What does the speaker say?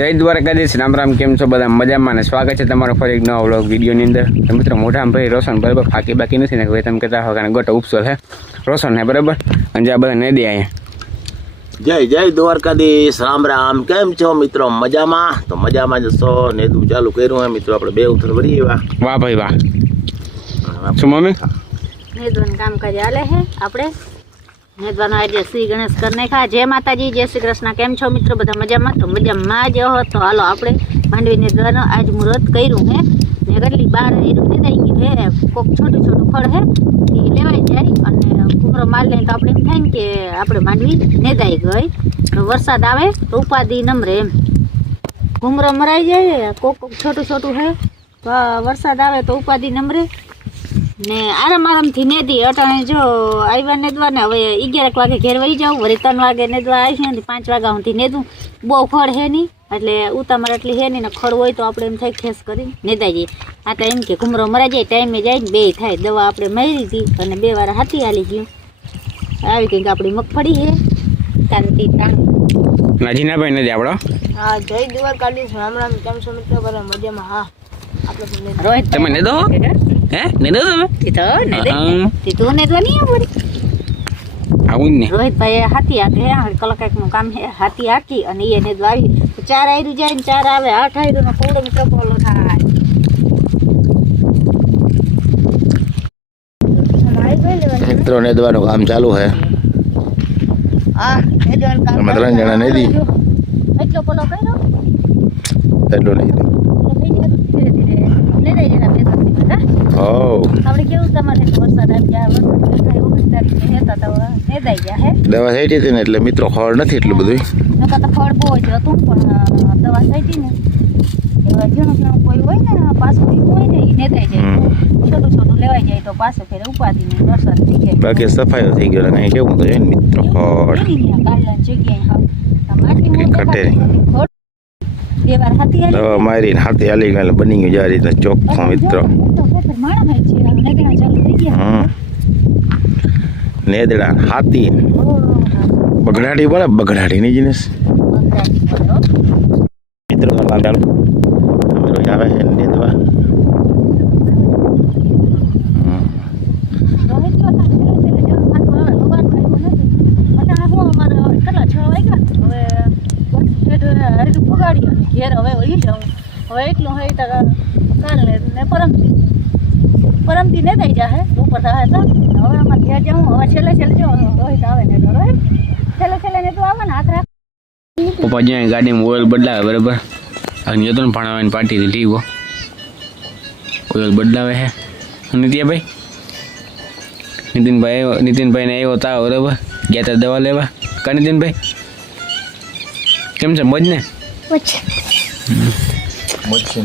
જય દ્વારકાધીશ, રામ રામ. કેમ છો બધા? મજામાં ને સ્વાગત છે તમારો ફરી એક નવા વ્લોગ વિડીયોની અંદર. તો મિત્રો મોઢામાં ભાઈ રોશન બરાબર ફાકી બાકી નથી ને ભાઈ તમે કહેતા હો કારણ ગોટો ઉપસો છે રોશન હે બરાબર. અને જે આ બધા નહીં દે અહીંયા જય જય દ્વારકાધીશ, રામ રામ. કેમ છો મિત્રો? મજામાં? તો મજામાં જશો ને તું ચાલુ કર્યું હે મિત્રો. આપણે બે ઉથર વળી એવા. વાહ ભાઈ વાહ. શું મમ્મી નેદવાનું કામ કરી હાલે છે આપણે નેદવાનો આજે શ્રી ગણેશ કરી નાખ્યા. જય માતાજી, જય શ્રી કૃષ્ણ. કેમ છો મિત્રો? બધા મજામાં? તો મજામાં જ હો. તો હાલો આપણે માંડવી નેદવાનો આજ મુહૂર્ત કર્યું હે ને ગટલી બાર એનું નેદાઈ ગયું હે. કોક છોટું છોટું ફળ હે એ લેવાઈ જાય અને કુમરો માલ લઈને તો આપણે એમ થાય ને કે આપણે માંડવી નેદાઈ ગઈ. તો વરસાદ આવે તો ઉપાધિ નમરે એમ ઘુમરો મરાઈ જાય. કોક કોક છોટું છોટું હે તો વરસાદ આવે તો ઉપાધિ નમરે ને આરામથી નેદી. અટાણે જો આવ્યા નેદવા ને હવે 11 વાગે ઘેર વહી જાઉં, વળી 3 વાગે નેદવા આવી છે 5 વાગ્યા સુધી નેદું. બહુ ખડ હે નહીં એટલે ઉતામર એટલી હે નહીં ને ખડ હોય તો આપણે એમ થાય ખેસ કરીને નેદાઈ જઈએ. આ તો એમ કે ઘુમરો મરાઈ જાય ટાઈમે જાય ને બે થાય. દવા આપણે મારી હતી અને 2 વાર હાથી હાલી ગયું. આવી કંઈક આપણી મગફળી છે શાંતિ તાણ નાજીના ભાઈ નથી આપણો. હા, જય દ્વારકાધીશ, રામ રામ. કેમ છો મિત્રો? બધા મજામાં? હા, આપણે રોહિત તમે નેદો હે? નેદો તમે તું નેદવા નહીં આવે આવું ને રોહિતભાઈ હાથી હાકે કલાકનું કામ છે. હાથી હાકી અને એ નેદવા આવી 4 આયરું જાય ને 4 આવે 8 આયરું નો કોડો મિત્રો બોલો થાય. મિત્રો નેદવાનું કામ ચાલુ હે. હા, નેદવાનું કામ અમે 3 જણા નેદી એટલો પોલો કર્યો એટલું નહીં તો ધીરે ધીરે નેદાઈ જરા 2-3 દિવસ. હા, હો આપણે કેવું તમારે વરસાદ આવી ગયા? વરસાદ 19 તારીખે હેતા તો નેદાઈ ગયા હે. દવા થઈ હતી ને એટલે મિત્રો ખબર નથી એટલું બધું. નકર તો ફળ બહુ જ હતું પણ દવા થઈ હતી ને એવા ઝીણું કોઈ હોય ને પાછું હોય ને એ નેદાઈ જાય. છોટું છોટું લેવાઈ જાય તો પાછું ફેર ઉપાધિ ને વરસાદ થઈ જાય. બાકી સફાઈ થઈ ગયો ને કેવું તો જોઈને મિત્રો ખડ ગાર્ડન જગ્યાએ હાવ આટલી મોટી ખટે. ખડ 2 વાર હાથી હાલી દવા મારીને હાથે હાલી ગયેલા બની ગયું જ્યારે રીતના ચોખ્ખો મિત્રો. માણસ છે નેદણા ચાલુ થઈ ગયા. નેદડા હાથી બગડાડી બોલે બગડાડી ની જીનિસ મિત્રો ચાલો આવે છે નેદવા. ઘેર હવે વહી જાઉં. હવે એટલું હોય તો કાલ ને પરમથી ને દઈ જાય ઉપર થાય તો હવે આમાં ઘેર જાઉં. હવે છેલ્લે જો રોહિત આવે ને તો રોહિત છેલ્લે ને તો આવે ને હાથ રાખ. પપ્પા જ્યાં ગાડીમાં ઓઇલ બદલાવે બરાબર. અને એ તો ને ભણાવવાની પાર્ટી લીવો ઓઇલ બદલાવે છે. નીતિનભાઈ ને આવ્યો તાવ બરાબર. ગયા હતા દવા લેવા કા નીતિનભાઈ? કેમ છે? મોજ ને? મોજ છે